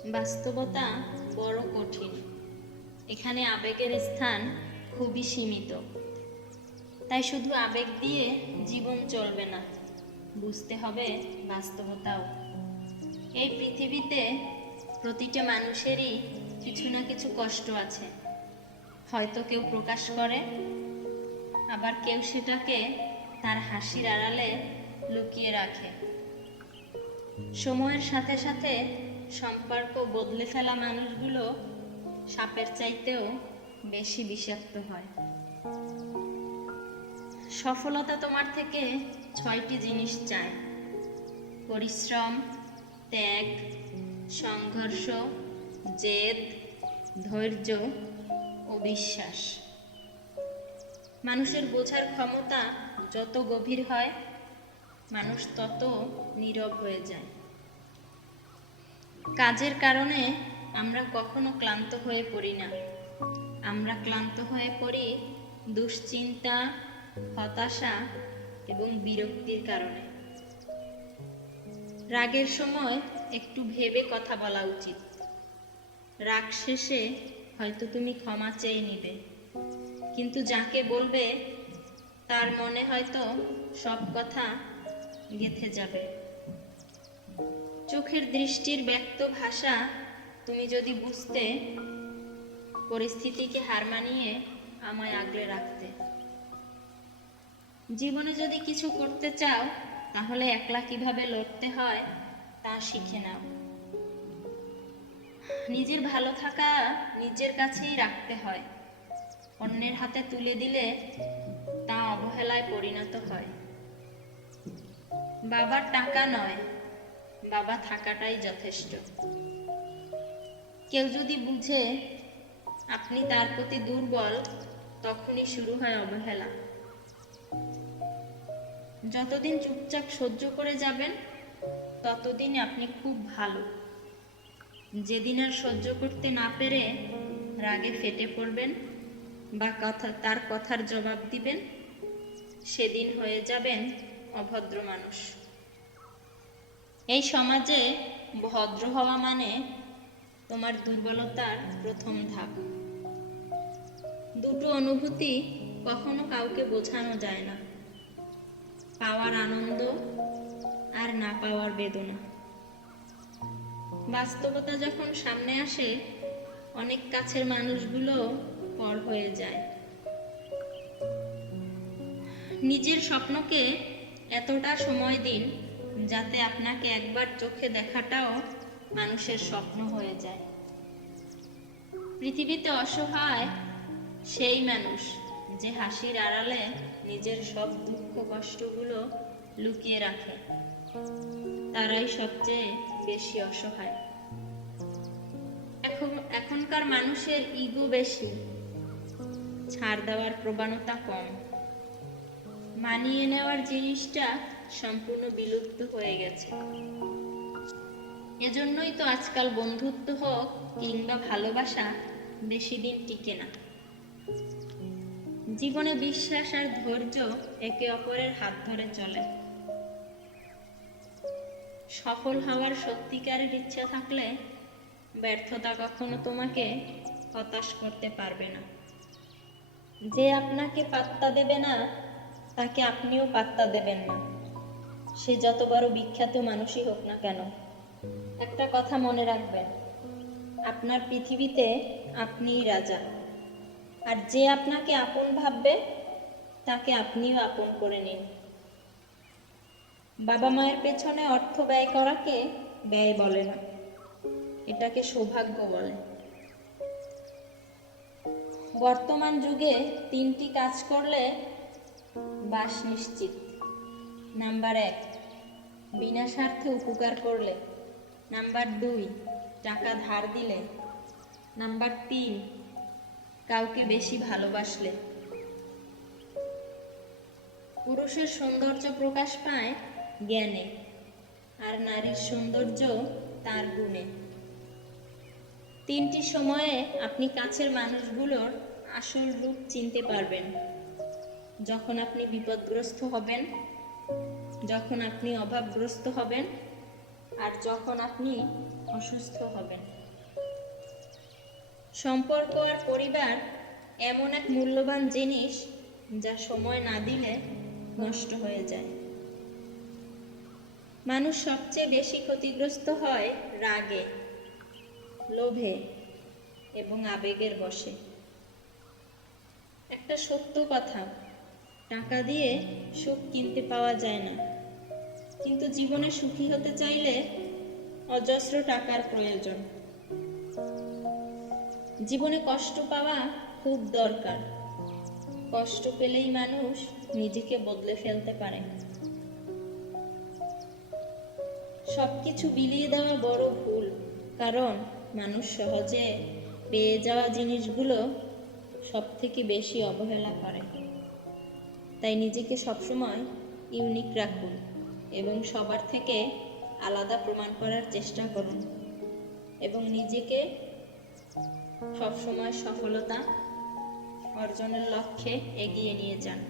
বাস্তবতা বড় কঠিন। এখানে আবেগের স্থান খুবই সীমিত। তাই শুধু আবেগ দিয়ে জীবন চলবে না, বুঝতে হবে বাস্তবতাও। এই পৃথিবীতে প্রতিটা মানুষেরই কিছু না কিছু কষ্ট আছে। হয়তো কেউ প্রকাশ করে, আবার কেউ সেটাকে তার হাসির আড়ালে লুকিয়ে রাখে। সময়ের সাথে সাথে সম্পর্ক বদলে ফেলা মানুষগুলো সাপের চাইতেও বেশি বিষাক্ত হয়। সফলতা তোমার থেকে 6টি জিনিস চায়: পরিশ্রম, ত্যাগ, সংঘর্ষ, জেদ, ধৈর্য ও বিশ্বাস। মানুষের বোঝার ক্ষমতা যত গভীর হয়, মানুষ তত নীরব হয়ে যায়। কাজের কারণে আমরা কখনো ক্লান্ত হয়ে পড়ি না, আমরা ক্লান্ত হয়ে পড়ি দুশ্চিন্তা, হতাশা এবং বিরক্তির কারণে। রাগের সময় একটু ভেবে কথা বলা উচিত। রাগ শেষে হয়তো তুমি ক্ষমা চেয়ে নিবে, কিন্তু যাকে বলবে তার মনে হয়তো সব কথা গেঁথে যাবে। চোখের দৃষ্টির ব্যক্ত ভাষা তুমি যদি বুঝতে, পরিস্থিতিকে হার মানিয়ে আমায় আগলে রাখতে। জীবনে যদি কিছু করতে চাও, তাহলে একলা কিভাবে লড়তে হয় তা শিখে নাও। নিজের ভালো থাকা নিজের কাছেই রাখতে হয়, অন্যের হাতে তুলে দিলে তা অবহেলায় পরিণত হয়। বাবার টাকা নয়, বাবা থাকাটাই যথেষ্ট। কেউ যদি বুঝে আপনি তার প্রতি দুর্বল, তখনই শুরু হয় অবহেলা। যতদিন চুপচাপ সহ্য করে যাবেন, ততদিন আপনি খুব ভালো। যেদিন আর সহ্য করতে না পেরে রাগে ফেটে পড়বেন বা তার কথার জবাব দিবেন, সেদিন হয়ে যাবেন অভদ্র মানুষ। এই সমাজে ভদ্র হওয়া মানে তোমার দুর্বলতার প্রথম ধাপ। দুটো অনুভূতি কখনো কাউকে বোঝানো যায় না: পাওয়ার আনন্দ আর না পাওয়ার বেদনা। বাস্তবতা যখন সামনে আসে, অনেক কাছের মানুষগুলো পর হয়ে যায়। নিজের স্বপ্নকে এতটা সময় দিন যাতে আপনাকে একবার চোখে দেখাটাও মানুষের স্বপ্ন হয়ে যায়। পৃথিবীতে অসহায় সেই মানুষ যে হাসির আড়ালে নিজের সব দুঃখ কষ্টগুলো লুকিয়ে রাখে। তারাই সবচেয়ে বেশি অসহায়। এখনকার মানুষের ইগো বেশি, ছাড় দেওয়ার প্রবণতা কম। মানিয়ে নেওয়ার জিনিসটা সম্পূর্ণ বিলুপ্ত হয়ে গেছে। এজন্যই তো আজকাল বন্ধুত্ব হোক কিংবা ভালোবাসা বেশি দিন টিকে না। জীবনে বিশ্বাস আর ধৈর্য একে অপরের হাত ধরে চলে। সফল হওয়ার সত্যিকারের ইচ্ছা থাকলে ব্যর্থতা কখনো তোমাকে হতাশ করতে পারবে না। যে আপনাকে পাত্তা দেবে না, তাকে আপনিও পাত্তা দেবেন না, সে যত বড় বিখ্যাত মানুষই হোক না কেন। একটা কথা মনে রাখবেন, আপনার পৃথিবীতে আপনিই রাজা। আর যে আপনাকে আপন ভাববে, তাকে আপনিও আপন করে নিন। বাবা মায়ের পেছনে অর্থ ব্যয় করাকে ব্যয় বলে না, এটাকে সৌভাগ্য বলে। বর্তমান যুগে 3টি কাজ করলে বাস নিশ্চিত। নাম্বার 1, বিনা স্বার্থে উপকার করলে। নাম্বার 2, টাকা ধার দিলে। নাম্বার 3, কাউকে বেশি ভালোবাসলে। পুরুষের সৌন্দর্য প্রকাশ পায় জ্ঞানে, আর নারীর সৌন্দর্য তার গুণে। 3টি সময়ে আপনি কাছের মানুষগুলোর আসল রূপ চিনতে পারবেন: যখন আপনি বিপদগ্রস্ত হবেন, যখন আপনি অভাবগ্রস্ত হবেন, আর যখন আপনি অসুস্থ হবেন। সম্পর্ক আর পরিবার এমন এক মূল্যবান জিনিস যা সময় না দিলে নষ্ট হয়ে যায়। মানুষ সবচেয়ে বেশি ক্ষতিগ্রস্ত হয় রাগে, লোভে এবং আবেগের বশে। একটা সত্য কথা, টাকা দিয়ে সুখ কিনতে পাওয়া যায় না, কিন্তু জীবনে সুখী হতে চাইলে অজস্র টাকার প্রয়োজন। জীবনে কষ্ট পাওয়া খুব দরকার। কষ্ট পেলেই মানুষ নিজেকে বদলে ফেলতে পারে। সবকিছু বিলিয়ে দেওয়া বড় ভুল, কারণ মানুষ সহজে পেয়ে যাওয়া জিনিসগুলো সব থেকে বেশি অবহেলা করে। তাই নিজেকে সবসময় ইউনিক রাখুন এবং সবার থেকে আলাদা প্রমাণ করার চেষ্টা করুন এবং নিজেকে সবসময় সফলতা অর্জনের লক্ষ্যে এগিয়ে নিয়ে যান।